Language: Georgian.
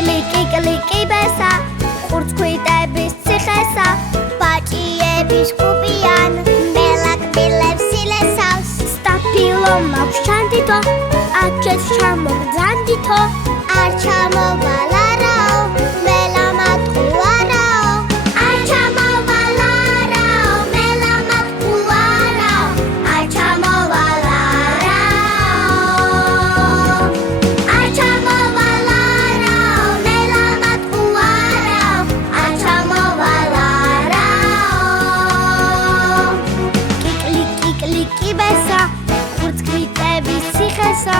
კიკლიკი ბესა ხურცქვიტების ციხესა ბაჭიების კუპიან მელაკბილებს ილესავს სტაფილო მაქვს ჩანდითო აჩეს ჩამოგძანდითო არ ჩამოვალარაო მელამატყუარაო არ ჩამოვალარაო მელამატყუარაო არ ჩამოვალარაო არ ჩამოვალარაო მელამატყუარაო არ ჩამოვალარაო კიკლიკი ბესა ხურცქვიტების ციხესა